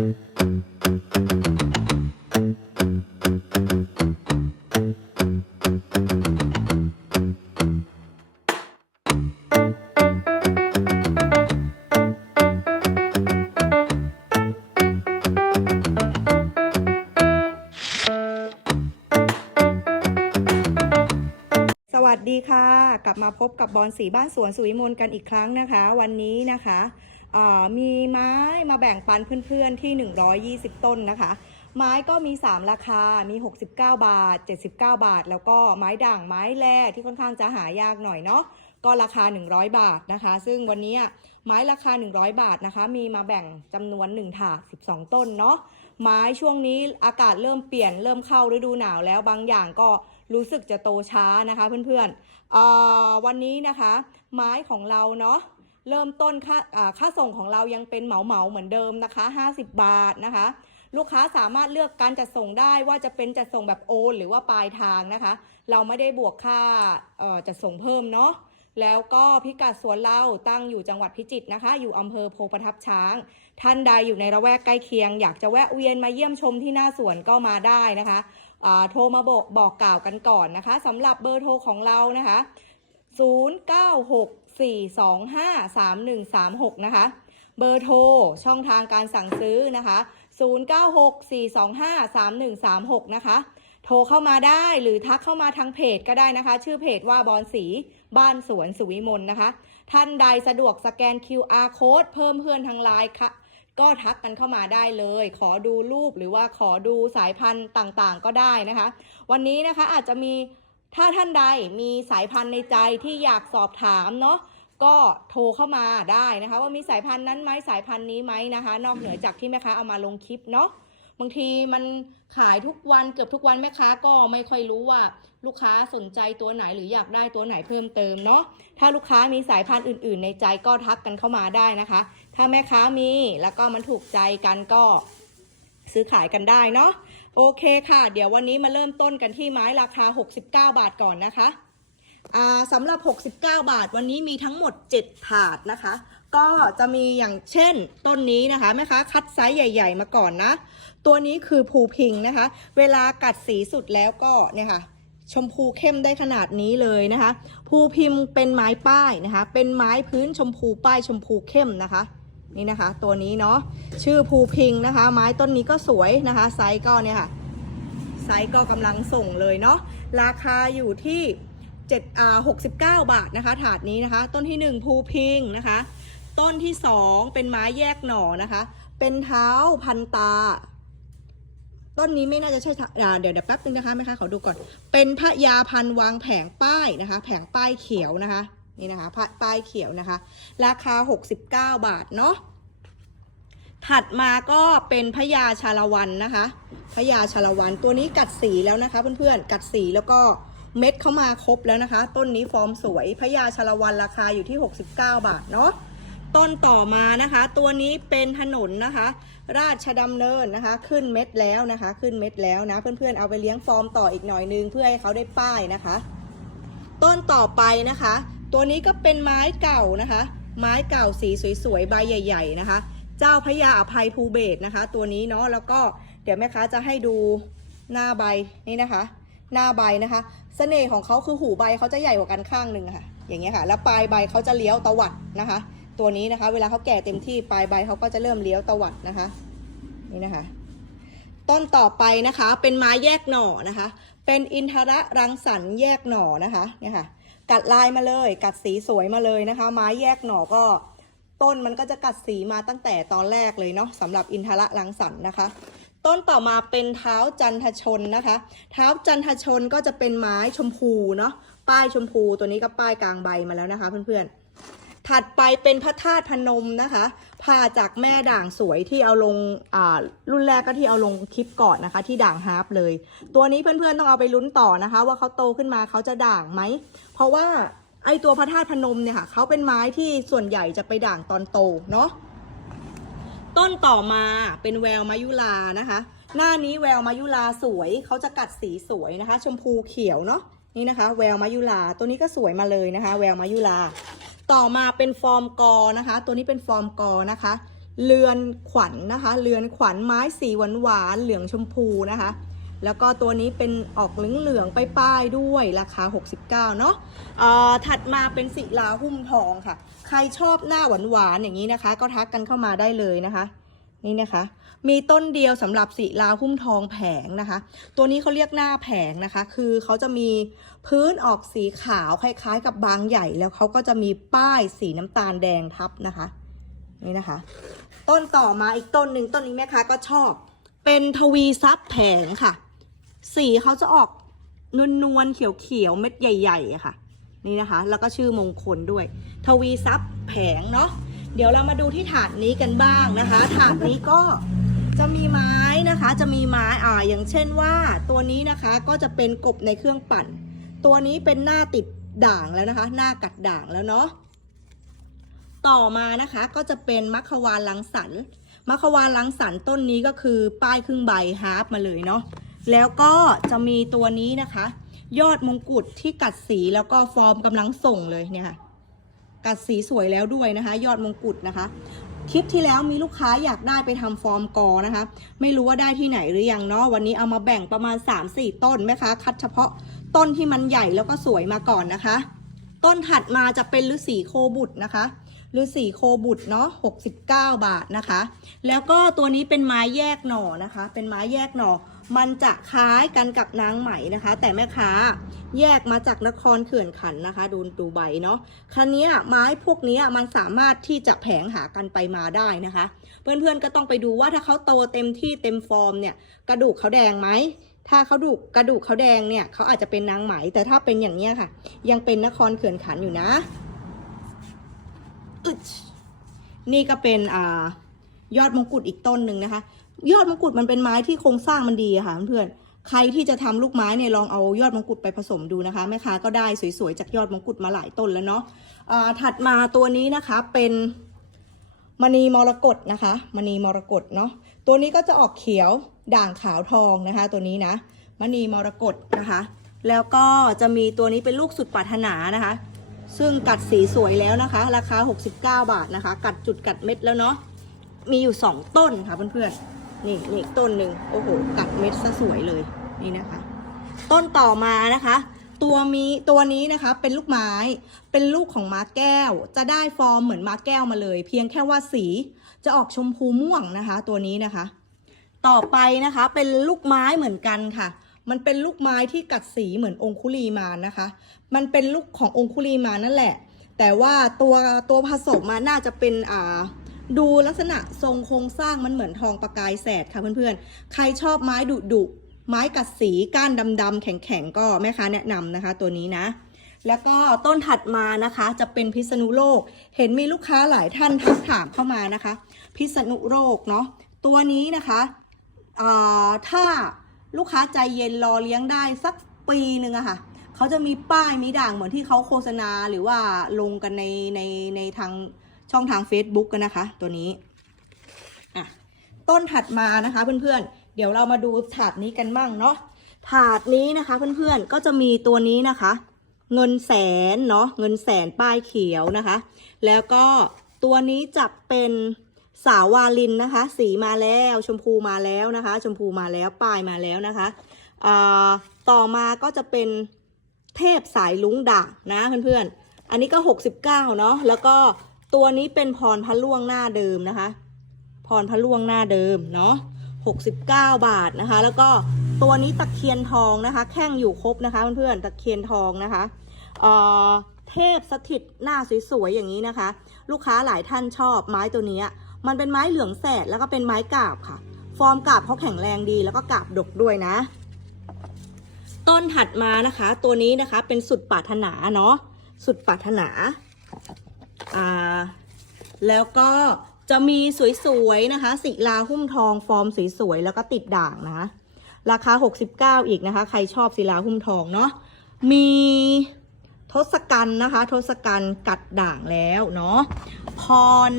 สวัสดีค่ะ กลับมาพบกับบอลสีบ้านสวนสุวิมลกันอีกครั้งนะคะ วันนี้นะคะ มีไม้มาแบ่งปันเพื่อนๆที่ 120 ต้นนะคะ ไม้ก็มี 3 ราคา มี 69 บาท 79 บาท แล้วก็ไม้ด่างไม้แร่ที่ค่อนข้างจะหายากหน่อยเนาะก็ราคา 100 บาทนะคะ ซึ่งวันนี้ไม้ราคา 100 บาทนะคะ มีมาแบ่งจำนวน 1 ถาด 12 ต้นเนาะ ไม้ช่วงนี้อากาศเริ่มเปลี่ยน เริ่มเข้าฤดูหนาวแล้ว บางอย่างก็รู้สึกจะโตช้านะคะเพื่อนๆวันนี้นะคะ ไม้ของเราเนาะ เริ่มต้นค่าค่าส่งของเรายังเป็นเหมาเหมาเหมือนเดิมนะคะ 50 บาทนะคะ ลูกค้าสามารถเลือกการจัดส่งได้ว่าจะเป็นจัดส่งแบบโอนหรือว่าปลายทางนะคะ เราไม่ได้บวกค่าจัดส่งเพิ่มเนาะแล้วก็พิกัดสวนเราตั้งอยู่จังหวัดพิจิตรนะคะ อยู่อำเภอโพประทับช้าง ท่านใดอยู่ในระแวกใกล้เคียง อยากจะแวะเวียนมาเยี่ยมชมที่หน้าสวนก็มาได้นะคะโทรมาบอกบอกกล่าวกันก่อนนะคะสำหรับเบอร์โทรของเรานะคะ 4253136 นะคะ เบอร์โทร ช่องทางการสั่งซื้อนะคะ 0964253136 นะคะ โทรเข้ามาได้หรือทักเข้ามาทางเพจก็ได้นะคะ ชื่อเพจว่าบอนสีบ้านสวนสุวิมลนะคะ ท่านใดสะดวกสแกน QR code เพิ่มเพื่อนทางไลน์ค่ะก็ทักกันเข้ามาได้เลย ขอดูรูปหรือว่าขอดูสายพันธุ์ต่างๆ ก็ได้นะคะ วันนี้นะคะอาจจะมี ถ้าท่านใดมีสายพันธุ์ในใจที่อยากสอบถามเนาะก็โทรเข้ามาได้นะคะ ว่ามีสายพันธุ์นั้นไหมสายพันธุ์นี้ไหมนะคะ นอกเหนือจากที่แม่ค้าเอามาลงคลิปเนาะบางทีมันขายทุกวันเกือบทุกวันแม่ค้าก็ไม่ค่อยรู้ว่า ลูกค้าสนใจตัวไหนหรืออยากได้ตัวไหนเพิ่มเติมเนาะถ้าลูกค้ามีสายพันธุ์อื่น ๆ ในใจก็ทักกันเข้ามาได้นะคะ ถ้าแม่ค้ามีแล้วก็มันถูกใจกันก็ ซื้อขายกันได้เนาะโอเคค่ะ เดี๋ยววันนี้มาเริ่มต้นกันที่ไม้ราคา 69 บาทก่อนนะคะสำหรับ 69 บาทวันนี้มีทั้งหมด 7 ถาดนะคะ ก็จะมีอย่างเช่นต้นนี้นะคะแม่ค้าคัดไซส์ใหญ่ ๆ มาก่อนนะ ตัวนี้คือภูพิงนะคะ เวลากัดสีสุดแล้วก็เนี่ยค่ะ ชมพูเข้มได้ขนาดนี้เลยนะคะ ภูพิมเป็นไม้ป้ายนะคะ เป็นไม้พื้นชมพูป้ายชมพูเข้มนะคะ นี่นะคะ ตัวนี้เนาะชื่อภูพิงนะคะ ไม้ต้นนี้ก็สวยนะคะ ไซส์ก็เนี่ยค่ะ ไซส์ก็กำลังส่งเลยเนาะราคาอยู่ที่7อ่า69 บาทนะคะ ถาดนี้นะคะ ต้นที่ 1 ภูพิงนะคะ ต้นที่ 2 เป็นไม้แยกหน่อนะคะ เป็นเท้าพันตา ต้นนี้ไม่น่าจะใช่ทะอ่าเดี๋ยวเดี๋ยวแป๊บนึงนะคะแม่ค้าขอดูก่อน เป็นพระยาพันวางแผงป้ายนะคะ แผงป้ายเขียวนะคะ นี่นะคะป้ายเขียวนะคะ ราคา 69 บาทเนาะถัดมาก็เป็นพญาชาละวันนะคะพญาชาละวันตัวนี้กัดสีแล้วนะคะ เพื่อนๆกัดสีแล้วก็เม็ดเข้ามาครบแล้วนะคะ ต้นนี้ฟอร์มสวยพญาชาละวันราคาอยู่ที่ 69 บาทเนาะต้นต่อมานะคะ ตัวนี้เป็นถนนนะคะ ราชดำเนินนะคะ ขึ้นเม็ดแล้วนะคะ ขึ้นเม็ดแล้วนะ เพื่อนๆเอาไปเลี้ยงฟอร์มต่ออีกหน่อยนึงเพื่อให้เขาได้ป้ายนะคะ ต้นต่อไปนะคะ ตัวนี้ก็เป็นไม้เก่านะคะ ไม้เก่าสีสวยๆใบใหญ่ ๆ นะคะ เจ้าพญาอภัยภูเบศนะคะ ตัวนี้เนาะแล้วก็เดี๋ยวแม่ค้าจะให้ดูหน้าใบนี่นะคะ หน้าใบนะคะเสน่ห์ของเขาคือหูใบเขาจะใหญ่กว่ากันข้างหนึ่งค่ะ อย่างเงี้ยค่ะ แล้วปลายใบเขาจะเลี้ยวตวัดนะคะ ตัวนี้นะคะ เวลาเขาแก่เต็มที่ปลายใบเขาก็จะเริ่มเลี้ยวตวัดนะคะ นี่นะคะ ต้นต่อไปนะคะ เป็นไม้แยกหน่อนะคะ เป็นอินทระรังสรรค์แยกหน่อนะคะเนี่ยค่ะ กัดลายมาเลย กัดสีสวยมาเลยนะคะ ไม้แยกหน่อก็ต้นมันก็จะกัดสีมาตั้งแต่ตอนแรกเลยเนาะสำหรับอินทระลังสันนะคะ ต้นต่อมาเป็นเท้าจันทชนนะคะ เท้าจันทชนก็จะเป็นไม้ชมพูเนาะป้ายชมพูตัวนี้ก็ป้ายกลางใบมาแล้วนะคะเพื่อนๆ ถัดไปเป็นพระธาตุพนมนะคะพาจากแม่ด่างสวยที่เอาลงอ่ารุ่นแรกก็ที่เอาลงคลิปก่อนนะคะ ที่ด่างฮาร์ปเลย ตัวนี้เพื่อนๆต้องเอาไปลุ้นต่อนะคะ ว่าเขาโตขึ้นมาเขาจะด่างไหม เพราะว่าไอตัวพระธาตุพนมเนี่ยค่ะเขาเป็นไม้ที่ส่วนใหญ่จะไปด่างตอนโตเนาะต้นต่อมาเป็นแววมายุลานะคะ หน้านี้แววมายุลาสวยเขาจะกัดสีสวยนะคะ ชมพูเขียวเนาะนี่นะคะ แววมายุลาตัวนี้ก็สวยมาเลยนะคะ แววมายุลา ต่อมาเป็นฟอร์มกอนะคะ ตัวนี้เป็นฟอร์มกอนะคะ เรือนขวัญนนะคะ เรือนขวัญไม้สีหวานหวานๆเหลืองชมพูนะคะ แล้วก็ตัวนี้เป็นออกเหลืองๆไปป้ายด้วยราคา 69 เนาะอ่อถัดมาเป็นสิลาหุ้มทองค่ะ ใครชอบหน้าหวานๆอย่างนี้นะคะ ก็ทักกันเข้ามาได้เลยนะคะ นี่นะคะ มีต้นเดียวสำหรับศิลาหุ้มทองแผงนะคะ ตัวนี้เขาเรียกหน้าแผงนะคะ คือเขาจะมีพื้นออกสีขาวคล้ายๆ กับบางใหญ่แล้วเขาก็จะมีป้ายสีน้ำตาลแดงทับนะคะ นี่นะคะ ต้นต่อมาอีกต้นหนึ่งต้นนี้แม่ค้าก็ชอบ เป็นทวีซับแผงค่ะ สีเขาจะออกนวลนวลๆเขียวๆเม็ดใหญ่ๆค่ะ นี่นะคะ แล้วก็ชื่อมงคลด้วย ทวีซับแผงเนาะ เดี๋ยวเรามาดูที่ถาดนี้กันบ้างนะคะ ถาดนี้ก็จะมีไม้นะคะ จะมีไม้อ่าอย่างเช่นว่าตัวนี้นะคะก็จะเป็นกบในเครื่องปั่น ตัวนี้เป็นหน้าติดด่างแล้วนะคะ หน้ากัดด่างแล้วเนาะต่อมานะคะก็จะเป็นมัควานลังสรรมัควานลังสรรต้นนี้ก็คือป้ายครึ่งใบฮาร์ปมาเลยเนาะแล้วก็จะมีตัวนี้นะคะ ยอดมงกุฎที่กัดสีแล้วก็ฟอร์มกำลังส่งเลยเนี่ยค่ะ กัดสีสวยแล้วด้วยนะคะ ยอดมงกุฎนะคะคลิปที่แล้วมีลูกค้าอยากได้ไปทำฟอร์มกอนะคะ ไม่รู้ว่าได้ที่ไหนหรือยังเนาะวันนี้เอามาแบ่งประมาณ 3-4 ต้นแม่ค้าคัดเฉพาะต้นที่มันใหญ่แล้วก็สวยมาก่อนนะคะ ต้นถัดมาจะเป็นฤาษีโคบุตรนะคะฤาษีโคบุตรเนาะ69 บาทนะคะ แล้วก็ตัวนี้เป็นไม้แยกหน่อนะคะ เป็นไม้แยกหน่อ มันจะคล้ายกันกับนางไหมนะคะ แต่แม่ค้าแยกมาจากนครเขื่อนขันนะคะดูดูใบเนาะคันนี้ไม้พวกนี้มันสามารถที่จะแผงหากันไปมาได้นะคะ เพื่อนๆก็ต้องไปดูว่าถ้าเขาโตเต็มที่เต็มฟอร์มเนี่ยกระดูกเขาแดงไหมถ้าเขาดูกกระดูกเขาแดงเนี่ยเขาอาจจะเป็นนางไหม แต่ถ้าเป็นอย่างเนี้ยค่ะ ยังเป็นนครเขื่อนขันอยู่นะอึดนี่ก็เป็นอ่ายอดมงกุฎอีกต้นหนึ่งนะคะ ยอดมงกุฎมันเป็นไม้ที่โครงสร้างมันดีค่ะเพื่อนๆใครที่จะทำลูกไม้เนี่ยลองเอายอดมงกุฎไปผสมดูนะคะแม่ค้าก็ได้สวยๆจากยอดมงกุฎมาหลายต้นแล้วเนาะอ่าถัดมาตัวนี้นะคะเป็นมณีมรกตนะคะมณีมรกตเนาะตัวนี้ก็จะออกเขียวด่างขาวทองนะคะ ตัวนี้นะมณีมรกตนะคะ แล้วก็จะมีตัวนี้เป็นลูกสุดปรารถนานะคะ ซึ่งกัดสีสวยแล้วนะคะ ราคา 69 บาทนะคะ กัดจุดกัดเม็ดแล้วเนาะมีอยู่ 2 ต้นค่ะเพื่อนๆ นี่นี่ต้นหนึ่งโอ้โหกัดเม็ดซะสวยเลยนี่นะคะ ต้นต่อมานะคะ ตัวมีตัวนี้นะคะเป็นลูกไม้เป็นลูกของม้าแก้ว จะได้ฟอร์มเหมือนม้าแก้วมาเลย เพียงแค่ว่าสีจะออกชมพูม่วงนะคะ ตัวนี้นะคะ ต่อไปนะคะเป็นลูกไม้เหมือนกันค่ะ มันเป็นลูกไม้ที่กัดสีเหมือนองคุลีมานะคะ มันเป็นลูกขององคุลีมานนั่นแหละ แต่ว่าตัวตัวผสมมาน่าจะเป็นอ่า ดูลักษณะทรงโครงสร้างมันเหมือนทองประกายแสดค่ะเพื่อนๆ ใครชอบไม้ดุดุๆไม้กัดสีก้านดำๆแข็งๆ ก็แม่ค้าแนะนำนะคะ ตัวนี้นะ แล้วก็ต้นถัดมานะคะจะเป็นพิษณุโลก เห็นมีลูกค้าหลายท่านทักถามเข้ามานะคะ พิษณุโลกเนาะตัวนี้นะคะถ้าลูกค้าใจเย็นรอเลี้ยงได้สักปีหนึ่งอะค่ะเขาจะมีป้ายมีด่างเหมือนที่เขาโฆษณาหรือว่าลงกันในในในทาง ช่องทาง Facebook กันนะคะ ตัวนี้อะต้นถัดมานะคะเพื่อนๆ เดี๋ยวเรามาดูถาดนี้กันบ้างเนาะถาดนี้นะคะเพื่อนๆก็จะมีตัวนี้นะคะ เงินแสนเนาะเงินแสนป้ายเขียวนะคะ แล้วก็ตัวนี้จะเป็นสาววาลินนะคะ สีมาแล้วชมพูมาแล้วนะคะ ชมพูมาแล้วป้ายมาแล้วนะคะต่อมาก็จะเป็นเทพสายลุงด่างนะเพื่อนๆ อันนี้ก็ 69เนาะแล้วก็ ตัวนี้เป็นพรพระล่วงหน้าเดิมนะคะ พรพระล่วงหน้าเดิมเนาะ69 บาทนะคะ แล้วก็ตัวนี้ตะเคียนทองนะคะ แข้งอยู่ครบนะคะเพื่อนๆตะเคียนทองนะคะเอ่อเทพสถิตหน้าสวยๆอย่างนี้นะคะ ลูกค้าหลายท่านชอบไม้ตัวนี้มันเป็นไม้เหลืองแสดแล้วก็เป็นไม้กาบค่ะ ฟอร์มกาบเขาแข็งแรงดีแล้วก็กาบดกด้วยนะ ต้นถัดมานะคะ ตัวนี้นะคะเป็นสุดปรารถนาเนาะสุดปรารถนา อ่าแล้วก็จะมีสวยๆนะคะศิลาหุ้มทองฟอร์มสวยๆแล้วก็ติดด่างนะราคา 69 อีกนะคะ ใครชอบศิลาหุ้มทองเนาะมีทศกัณฐ์นะคะ ทศกัณฐ์กัดด่างแล้วเนาะพร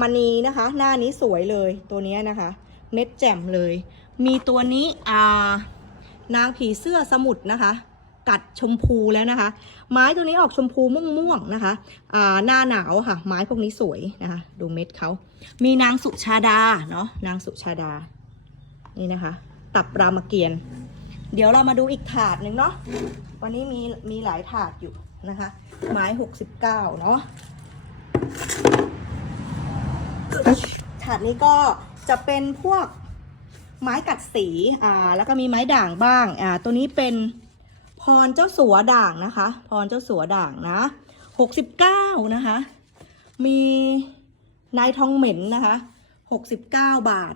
มณีนะคะ หน้านี้สวยเลยตัวนี้นะคะ เม็ดแจ่มเลย มีตัวนี้อ่านางผีเสื้อสมุทรนะคะ กัดชมพูแล้วนะคะ ไม้ตัวนี้ออกชมพูม่วงๆนะคะอ่าหน้าหนาวค่ะ ไม้พวกนี้สวยนะคะ ดูเม็ดเขา มีนางสุชาดาเนาะนางสุชาดา นี่นะคะ ตับรามเกียรติ์เดี๋ยวเรามาดูอีกถาดหนึ่งเนาะวันนี้มีมีหลายถาดอยู่นะคะ ไม้หกสิบเก้าเนาะถาดนี้ก็จะเป็นพวกไม้กัดสีอ่าแล้วก็มีไม้ด่างบ้างอ่าตัวนี้เป็น พรเจ้าสัวด่างนะคะ พรเจ้าสัวด่างนะหกสิบเก้านะคะ มีนายทองเหม็นนะคะหกสิบเก้าบาท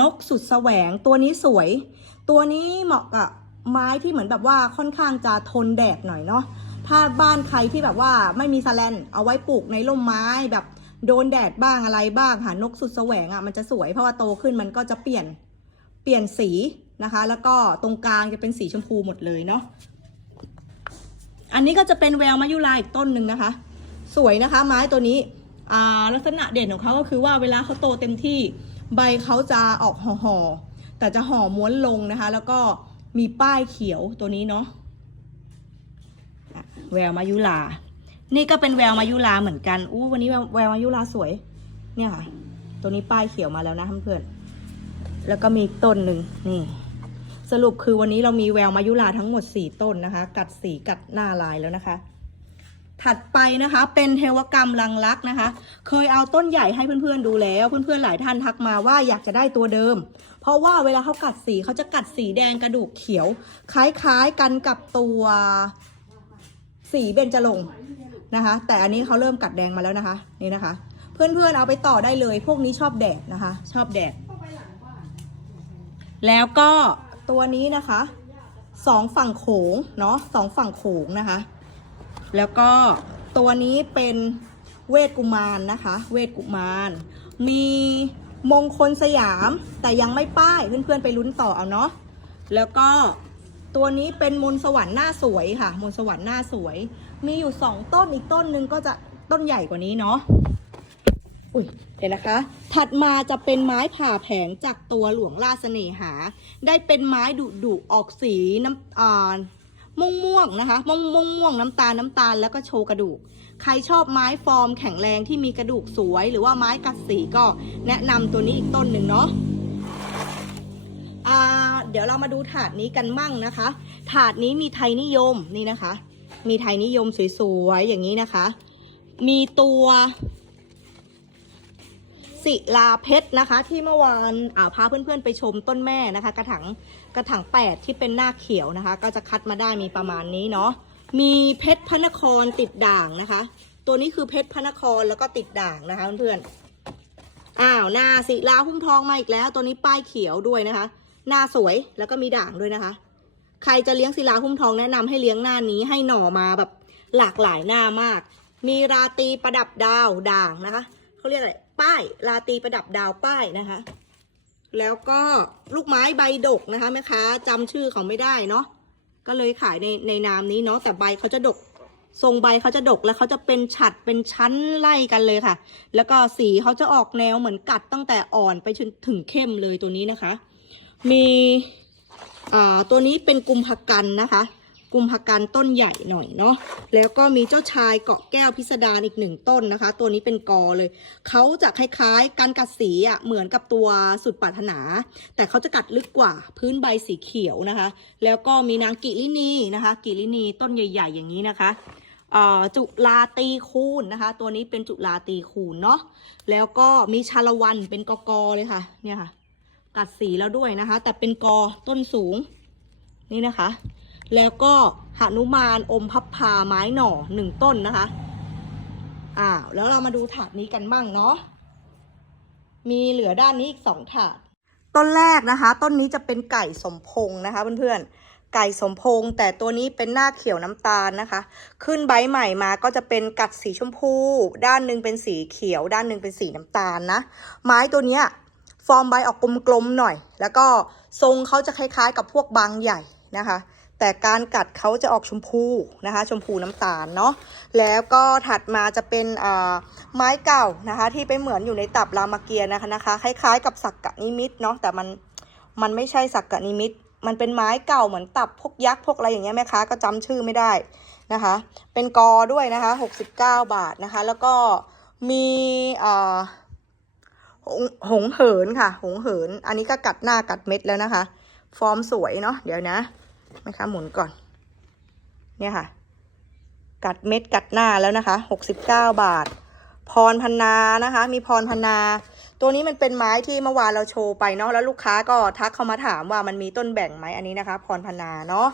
นกสุดแสวงตัวนี้สวย ตัวนี้เหมาะกับไม้ที่เหมือนแบบว่าค่อนข้างจะทนแดดหน่อยเนาะถ้าบ้านใครที่แบบว่าไม่มีสแลนเอาไว้ปลูกในร่มไม้แบบโดนแดดบ้างอะไรบ้างค่ะนกสุดแสวงอะ่ะมันจะสวยเพราะว่าโตขึ้นมันก็จะเปลี่ยนเปลี่ยนสี นะคะ แล้วก็ตรงกลางจะเป็นสีชมพูหมดเลยเนาะอันนี้ก็จะเป็นแววมายุราอีกต้นหนึ่งนะคะ สวยนะคะ ไม้ตัวนี้ลักษณะเด่นของเขาก็คือว่าเวลาเขาโตเต็มที่ใบเขาจะออกห่อหอๆแต่จะห่อม้วนลงนะคะ แล้วก็มีป้ายเขียวตัวนี้เนาะแววมายุรานี่ก็เป็นแววมายุราเหมือนกันอู้วันนี้แววแวมายุราสวย เนี่ยค่ะ ตัวนี้ป้ายเขียวมาแล้วนะเพื่อนแล้วก็มีต้นหนึ่งนี่ สรุปคือวันนี้เรามีแววมายุราทั้งหมด 4 ต้นนะคะ กัดสีกัดหน้าลายแล้วนะคะ ถัดไปนะคะเป็นเทวกรรมลังลักษ์นะคะ เคยเอาต้นใหญ่ให้เพื่อนๆดูแล้ว เพื่อนๆหลายท่านทักมาว่าอยากจะได้ตัวเดิม เพราะว่าเวลาเขากัดสีเขาจะกัดสีแดงกระดูกเขียว คล้ายๆกันกับตัวสีเบญจรงค์นะคะ แต่อันนี้เขาเริ่มกัดแดงมาแล้วนะคะ นี่นะคะ เพื่อนๆเอาไปต่อได้เลย พวกนี้ชอบแดดนะคะ ชอบแดดแล้วก็ ตัวนี้นะคะสองฝั่งโขงเนาะสองฝั่งโขงนะคะ แล้วก็ตัวนี้เป็นเวทกุมารนะคะ เวทกุมาร มีมงคลสยาม แต่ยังไม่ป้ายเพื่อนๆไปลุ้นต่อเอาเนาะแล้วก็ตัวนี้เป็นมนสวรรค์หน้าสวยค่ะ มนสวรรค์หน้าสวย มีอยู่สองต้นอีกต้นนึงก็จะต้นใหญ่กว่านี้เนาะ อุ้ยเห็นนะคะ ถัดมาจะเป็นไม้ผ่าแผงจากตัวหลวงราชเสน่หา ได้เป็นไม้ดุดุออกสีน้ำอ่าม่วงม่วงนะคะม่วงม่วงม่วงน้ำตาลน้ำตาลแล้วก็โชว์กระดูก ใครชอบไม้ฟอร์มแข็งแรงที่มีกระดูกสวย หรือว่าไม้กัดสีก็แนะนำตัวนี้อีกต้นหนึ่งเนาะอ่าเดี๋ยวเรามาดูถาดนี้กันมั่งนะคะ ถาดนี้มีไทยนิยมนี่นะคะ มีไทยนิยมสวยๆอย่างนี้นะคะ มีตัว ศิลาเพชรนะคะ ที่เมื่อวานอ่าพาเพื่อนๆไปชมต้นแม่นะคะ กระถางกระถางแปดที่เป็นหน้าเขียวนะคะ ก็จะคัดมาได้มีประมาณนี้เนาะมีเพชรพระนครติดด่างนะคะ ตัวนี้คือเพชรพระนครแล้วก็ติดด่างนะคะเพื่อนๆอ้าวหน้าศิลาหุ้มทองมาอีกแล้ว ตัวนี้ป้ายเขียวด้วยนะคะ หน้าสวยแล้วก็มีด่างด้วยนะคะ ใครจะเลี้ยงศิลาหุ้มทองแนะนำให้เลี้ยงหน้านี้ให้หน่อมาแบบหลากหลายหน้ามาก มีราตีประดับดาวด่างนะคะเขาเรียกอะไร ป้ายราตีประดับดาวป้ายนะคะ แล้วก็ลูกไม้ใบดกนะคะแม่ค้าจำชื่อเขาไม่ได้เนาะก็เลยขายในในนามนี้เนาะแต่ใบเขาจะดกทรงใบเขาจะดกแล้วเขาจะเป็นฉัดเป็นชั้นไล่กันเลยค่ะ แล้วก็สีเขาจะออกแนวเหมือนกัดตั้งแต่อ่อนไปจนถึงเข้มเลยตัวนี้นะคะ มีอ่าตัวนี้เป็นกุมภกันนะคะ กุมภกันต้นใหญ่หน่อยเนาะแล้วก็มีเจ้าชายเกาะแก้วพิสดารอีกหนึ่งต้นนะคะ ตัวนี้เป็นกอเลยเขาจะคล้ายๆ การกัดสีอะเหมือนกับตัวสุดปรารถนา แต่เขาจะกัดลึกกว่าพื้นใบสีเขียวนะคะ แล้วก็มีนางกิลินีนะคะ กิลินีต้นใหญ่ ๆ อย่างนี้นะคะจุลาตีคูณนะคะ ตัวนี้เป็นจุลาตีคูณเนาะแล้วก็มีชาละวันเป็นกอกอเลยค่ะเนี่ยค่ะ กัดสีแล้วด้วยนะคะ แต่เป็นกอต้นสูงนี่นะคะ แล้วก็หนุมานอมพับพาไม้หน่อหนึ่งต้นนะคะอ้าวแล้วเรามาดูถาดนี้กันบ้างเนาะมีเหลือด้านนี้อีกสองถาด ต้นแรกนะคะ ต้นนี้จะเป็นไก่สมพงษ์นะคะเพื่อนๆไก่สมพงษ์แต่ตัวนี้เป็นหน้าเขียวน้ำตาลนะคะ ขึ้นใบใหม่มาก็จะเป็นกัดสีชมพู ด้านหนึ่งเป็นสีเขียว ด้านหนึ่งเป็นสีน้ำตาลนะ ไม้ตัวเนี้ยฟอร์มใบออกกลมๆหน่อย แล้วก็ทรงเขาจะคล้ายๆ กับพวกบางใหญ่นะคะ แต่การกัดเขาจะออกชมพูนะคะ ชมพูน้ำตาลเนาะแล้วก็ถัดมาจะเป็นอ่าไม้เก่านะคะ ที่ไปเหมือนอยู่ในตับรามเกียร์นะคะนะคะ คล้ายๆ กับสักกะนิมิตเนาะแต่มันมันไม่ใช่สักกะนิมิต มันเป็นไม้เก่าเหมือนตับพวกยักษ์พวกอะไรอย่างเงี้ยแม่ค้าก็จำชื่อไม่ได้นะคะ เป็นกอด้วยนะคะหกสิบเก้าบาทนะคะ แล้วก็มีอ่อหงหงเหินค่ะ หงเหิน อันนี้ก็กัดหน้ากัดเม็ดแล้วนะคะ ฟอร์มสวยเนาะเดี๋ยวนะ แม่ค้าหมุนก่อน เนี่ยค่ะ กัดเม็ดกัดหน้าแล้วนะคะหกสิบเก้าบาท พรพันนานะคะ มีพรพันนา ตัวนี้มันเป็นไม้ที่เมื่อวานเราโชว์ไปเนาะแล้วลูกค้าก็ทักเข้ามาถามว่ามันมีต้นแบ่งไหมอันนี้นะคะ พรพันนาเนาะ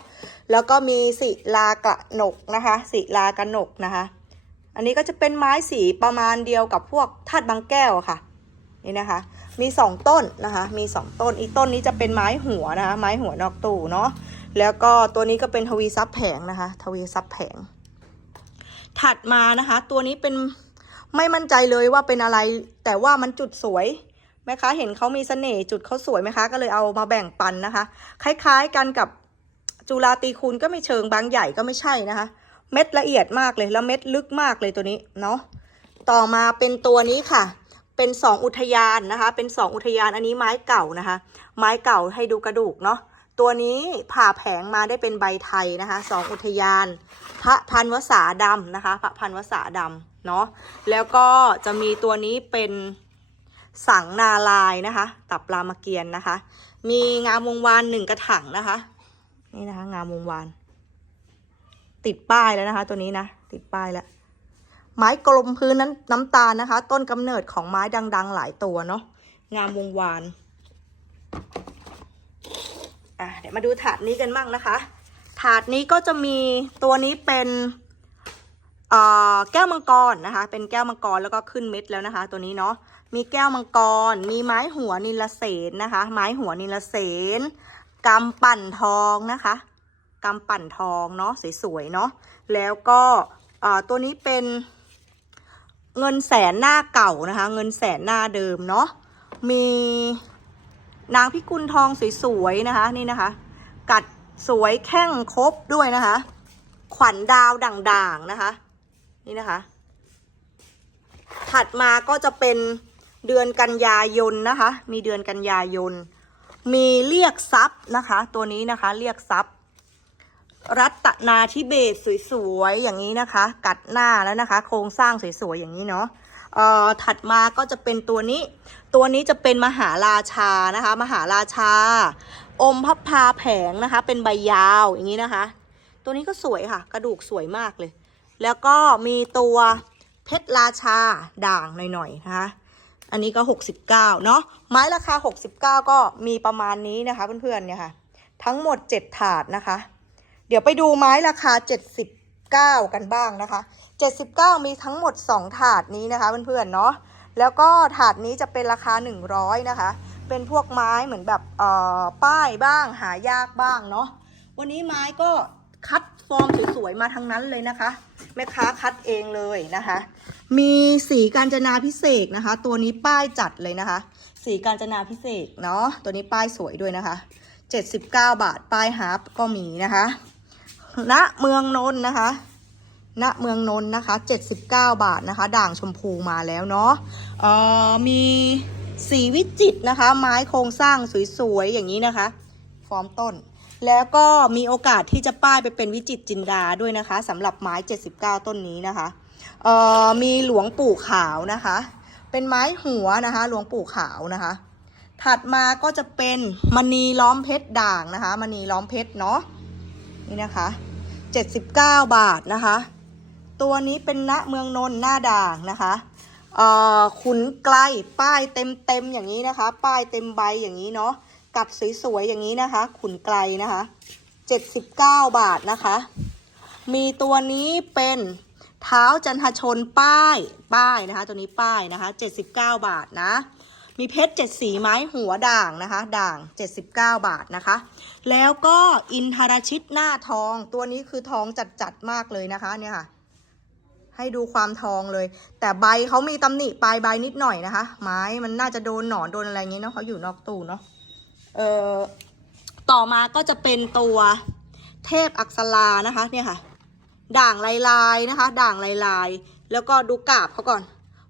แล้วก็มีศิลากระหนกนะคะศิลากระหนกนะคะ อันนี้ก็จะเป็นไม้สีประมาณเดียวกับพวกธาตุบางแก้วค่ะนี่นะคะ มีสองต้นนะคะ มีสองต้น อีกต้นนี้จะเป็นไม้หัวนะคะ ไม้หัวนอกตู้เนาะ แล้วก็ตัวนี้ก็เป็นทวีซับแผงนะคะ ทวีซับแผง ถัดมานะคะ ตัวนี้เป็นไม่มั่นใจเลยว่าเป็นอะไร แต่ว่ามันจุดสวยแม่ค้าเห็นเขามีเสน่ห์จุดเขาสวยไหมคะ ก็เลยเอามาแบ่งปันนะคะ คล้ายๆกันกับจุฬาตีคูณก็ไม่เชิงบางใหญ่ก็ไม่ใช่นะคะ เม็ดละเอียดมากเลยแล้วเม็ดลึกมากเลยตัวนี้เนาะต่อมาเป็นตัวนี้ค่ะ เป็นสองอุทยานนะคะ เป็นสองอุทยานอันนี้ไม้เก่านะคะ ไม้เก่าให้ดูกระดูกเนาะ ตัวนี้ผ่าแผงมาได้เป็นใบไทยนะคะสองอุทยาน พระพันวษาดำนะคะ พระพันวษาดำเนาะแล้วก็จะมีตัวนี้เป็นสังนาลายนะคะ ตับรามเกียรตินะคะ มีงามวงวานหนึ่งกระถางนะคะ นี่นะคะ งามวงวาน ติดป้ายแล้วนะคะ ตัวนี้นะติดป้ายแล้วไม้กลมพื้นนั้นน้ำตาลนะคะ ต้นกำเนิดของไม้ดัง ๆ หลายตัวเนาะงามวงวาน อะเดี๋ยวมาดูถาดนี้กันบ้างนะคะ ถาดนี้ก็จะมีตัวนี้เป็นแก้วมังกรนะคะ เป็นแก้วมังกรแล้วก็ขึ้นเม็ดแล้วนะคะ ตัวนี้เนาะ มีแก้วมังกร มีไม้หัวนิลเสนนะคะ ไม้หัวนิลเสนกำปั่นทองนะคะกำปั่นทองเนาะสวยๆเนาะ แล้วก็ตัวนี้เป็นเงินแสนหน้าเก่านะคะ เงินแสนหน้าเดิมเนาะ มี นางพิกุลทองสวยๆนะคะนี่นะคะ กัดสวยแข้งครบด้วยนะคะ ขวัญดาวด่างๆนะคะ นี่นะคะ ถัดมาก็จะเป็นเดือนกันยายนนะคะ มีเดือนกันยายน มีเรียกทรัพย์นะคะ ตัวนี้นะคะเรียกทรัพย์รัตนาทิเบศสวยๆอย่างนี้นะคะ กัดหน้าแล้วนะคะ โครงสร้างสวยๆอย่างนี้เนาะ เอ่อถัดมาก็จะเป็นตัวนี้ ตัวนี้จะเป็นมหาราชานะคะ มหาราชา อมพับพาแผงนะคะ เป็นใบยาวอย่างนี้นะคะ ตัวนี้ก็สวยค่ะ กระดูกสวยมากเลย แล้วก็มีตัวเพชรราชาด่างหน่อยๆนะคะอันนี้ก็ 69 เนาะไม้ราคา 69 ก็มีประมาณนี้นะคะเพื่อนๆเนี่ยค่ะ ทั้งหมด 7 ถาดนะคะ เดี๋ยวไปดูไม้ราคา 79 กันบ้างนะคะ 79 มีทั้งหมด 2 ถาดนี้นะคะเพื่อนๆเนาะแล้วก็ถาดนี้จะเป็นราคา 100 นะคะ เป็นพวกไม้เหมือนแบบเอ่อป้ายบ้างหายากบ้างเนาะวันนี้ไม้ก็คัดฟอร์มสวยๆมาทั้งนั้นเลยนะคะ แม่ค้าคัดเองเลยนะคะ มีสีกาญจนาพิเศษนะคะ ตัวนี้ป้ายจัดเลยนะคะ สีกาญจนาพิเศษเนาะตัวนี้ป้ายสวยด้วยนะคะ 79 บาทป้ายฮาร์ปก็มีนะคะณเมืองนนท์นะคะ ณเมืองนนท์นะคะ 79 บาทนะคะ ด่างชมพูมาแล้วเนาะเอ่อมีสีวิจิตนะคะ ไม้โครงสร้างสวยๆอย่างนี้นะคะ ฟอร์มต้น แล้วก็มีโอกาสที่จะป้ายไปเป็นวิจิตจินดาด้วยนะคะสำหรับไม้ 79 ต้นนี้นะคะเอ่อมีหลวงปู่ขาวนะคะ เป็นไม้หัวนะคะ หลวงปู่ขาวนะคะ ถัดมาก็จะเป็นมณีล้อมเพชรด่างนะคะมณีล้อมเพชรเนาะนี่นะคะ 79 บาทนะคะ ตัวนี้เป็นณเมืองนนท์หน้าด่างนะคะขุนไกลป้ายเต็มเต็มๆอย่างนี้นะคะ ป้ายเต็มใบอย่างนี้เนาะกัดสวยๆอย่างนี้นะคะ ขุนไกลนะคะ79บาทนะคะ มีตัวนี้เป็นเท้าจันทชนป้ายป้ายนะคะ ตัวนี้ป้ายนะคะ79บาทนะ มีเพชรเจ็ดสีไม้หัวด่างนะคะ ด่าง79บาทนะคะ แล้วก็อินทราชิตหน้าทองตัวนี้คือทองจัดๆมากเลยนะคะเนี่ยค่ะ ให้ดูความทองเลย แต่ใบเขามีตำหนิปลายใบนิดหน่อยนะคะ ไม้มันน่าจะโดนหนอนโดนอะไรอย่างงี้เนาะเขาอยู่นอกตู้เนาะเอ่อต่อมาก็จะเป็นตัวเทพอักษรานะคะเนี่ยค่ะ ด่างลายลายๆนะคะ ด่างลายลายๆแล้วก็ดูกาบเขาก่อน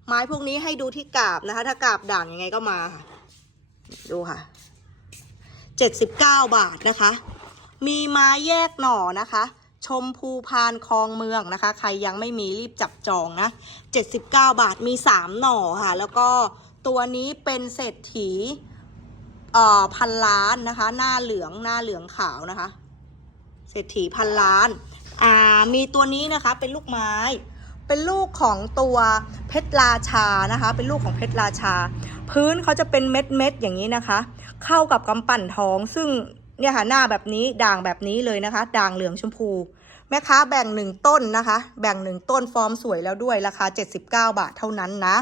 ไม้พวกนี้ให้ดูที่กาบนะคะ ถ้ากาบด่างยังไงก็มาค่ะดูค่ะ79บาทนะคะ มีไม้แยกหน่อนะคะ ชมพูพานคลองเมืองนะคะ ใครยังไม่มีรีบจับจองนะ 79 บาทมี 3 หน่อค่ะ แล้วก็ตัวนี้เป็นเศรษฐีเอ่อพันล้านนะคะ หน้าเหลืองหน้าเหลืองขาวนะคะ เศรษฐีพันล้านอ่ามีตัวนี้นะคะเป็นลูกไม้ เป็นลูกของตัวเพชรราชานะคะ เป็นลูกของเพชรราชา พื้นเขาจะเป็นเม็ดเม็ดอย่างนี้นะคะ เข้ากับกำปั่นทองซึ่ง เนี่ยค่ะหน้าแบบนี้ด่างแบบนี้เลยนะคะ ด่างเหลืองชมพู แม่ค้าแบ่งหนึ่งต้นนะคะ แบ่งหนึ่งต้นฟอร์มสวยแล้วด้วยราคา 79 บาทเท่านั้นนะ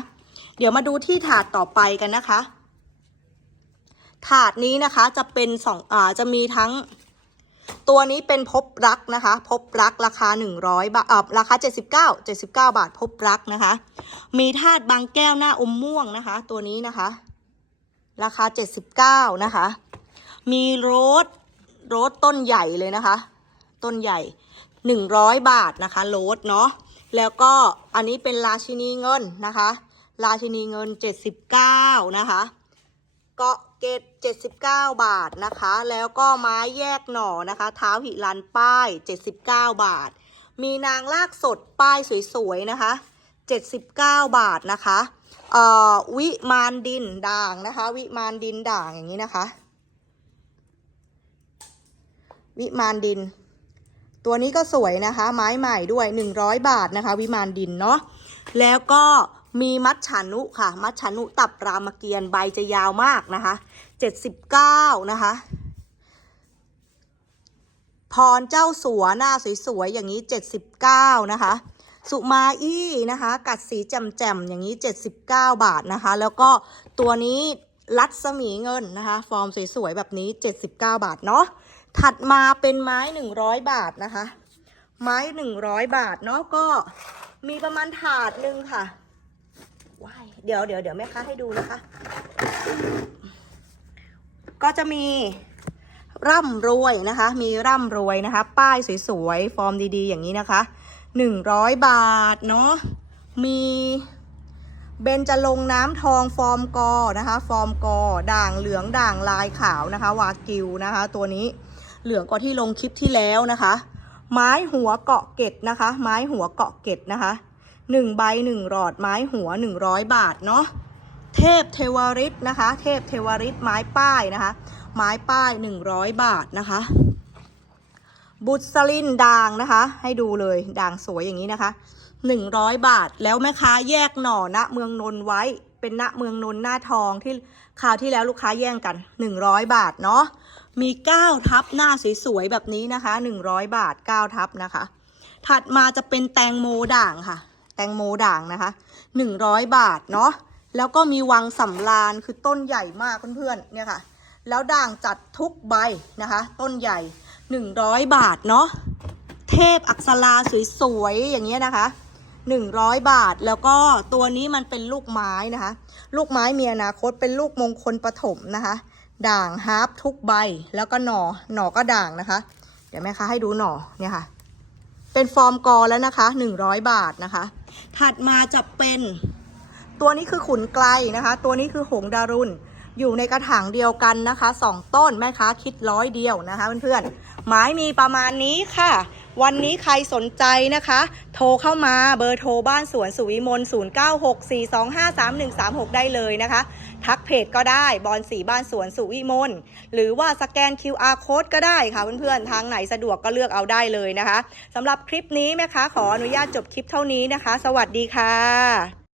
เดี๋ยวมาดูที่ถาดต่อไปกันนะคะ ถาดนี้นะคะจะเป็นสองอ่าจะมีทั้ง ตัวนี้เป็นพบรักนะคะ พบรักราคา 100 บาทอ่าราคา 79 79 บาทพบรักนะคะ มีธาตุบางแก้วหน้าอมม่วงนะคะ ตัวนี้นะคะ ราคา 79 นะคะ มีโรสโรสต้นใหญ่เลยนะคะ ต้นใหญ่100บาทนะคะโรสเนาะแล้วก็อันนี้เป็นราชินีเงินนะคะ ราชินีเงิน79นะคะเกาะเกต79บาทนะคะ แล้วก็ไม้แยกหน่อนะคะ เท้าหิรันป้าย79บาท มีนางลากสดป้ายสวยๆนะคะ79บาทนะคะอ่อวิมานดินด่างนะคะ วิมานดินด่างอย่างนี้นะคะ วิมานดิน ตัวนี้ก็สวยนะคะ ไม้ใหม่ด้วย 100 บาทนะคะ วิมานดินเนาะแล้วก็มีมัดฉานุค่ะ มัดฉานุตับรามเกียรติ์ใบจะยาวมากนะคะ 79 นะคะ พรเจ้าสัวหน้าสวยๆอย่างนี้ 79 นะคะ สุมาอี้นะคะ กัดสีแจ่มๆอย่างนี้ 79 บาทนะคะ แล้วก็ตัวนี้รัศมีเงินนะคะ ฟอร์มสวยๆแบบนี้ 79 บาทเนาะ ถัดมาเป็นไม้100บาทนะคะ ไม้100บาทเนาะก็มีประมาณถาดหนึ่งค่ะว้ายเดี๋ยวเดี๋ยวเดี๋ยวแม่ค้าให้ดูนะคะ ก็จะมีร่ำรวยนะคะ มีร่ำรวยนะคะ ป้ายสวยๆ ฟอร์มดีๆ อย่างนี้นะคะ100บาทเนาะ มีเบญจรงน้ำทองฟอร์มกอนะคะ ฟอร์มกอด่างเหลืองด่างลายขาวนะคะ วากิวนะคะ ตัวนี้ เหลืองกว่าที่ลงคลิปที่แล้วนะคะ ไม้หัวเกาะเกตนะคะ ไม้หัวเกาะเกตนะคะหนึ่งใบหนึ่งหลอดไม้หัวหนึ่งร้อยบาทเนาะเทพเทวริตนะคะ เทพเทวริตไม้ป้ายนะคะ ไม้ป้ายหนึ่งร้อยบาทนะคะ บุษลินด่างนะคะ ให้ดูเลยด่างสวยอย่างนี้นะคะหนึ่งร้อยบาทแล้วแม่ค้าแยกหน่อณเมืองนนท์ไว้เป็นณเมืองนนท์หน้าทองที่คราวที่แล้วลูกค้าแย่งกันหนึ่งร้อยบาทเนาะ มีเก้าทับหน้าสวยๆแบบนี้นะคะหนึ่งร้อยบาทเก้าทับนะคะ ถัดมาจะเป็นแตงโมด่างค่ะ แตงโมด่างนะคะหนึ่งร้อยบาทเนาะแล้วก็มีวังสำรานคือต้นใหญ่มากเพื่อนๆเนี่ยค่ะ แล้วด่างจัดทุกใบนะคะ ต้นใหญ่ 100 บาทเนาะเทพอักษราสวยๆอย่างเงี้ยนะคะ100 บาทแล้วก็ตัวนี้มันเป็นลูกไม้นะคะ ลูกไม้มีอนาคตเป็นลูกมงคลปฐมนะคะ ด่างฮาร์ปทุกใบ แล้วก็หน่อหน่อก็ด่างนะคะ เดี๋ยวแม่ค้าให้ดูหน่อเนี่ยค่ะ เป็นฟอร์มกอแล้วนะคะ 100 บาทนะคะ ถัดมาจะเป็น ตัวนี้คือขุนไกลนะคะ ตัวนี้คือหงดารุณอยู่ในกระถางเดียวกันนะคะสองต้นแม่ค้าคิดร้อยเดียวนะคะเพื่อนๆไม้มีประมาณนี้ค่ะ วันนี้ใครสนใจนะคะ โทรเข้ามาเบอร์โทรบ้านสวนสุวิมล0964253136 ได้เลยนะคะ ทักเพจก็ได้บอลสีบ้านสวนสุวิมลหรือว่าสแกน QR code ก็ได้ค่ะเพื่อนๆ ทางไหนสะดวกก็เลือกเอาได้เลยนะคะสำหรับคลิปนี้แม่ค้าขออนุญาตจบคลิปเท่านี้นะคะ สวัสดีค่ะ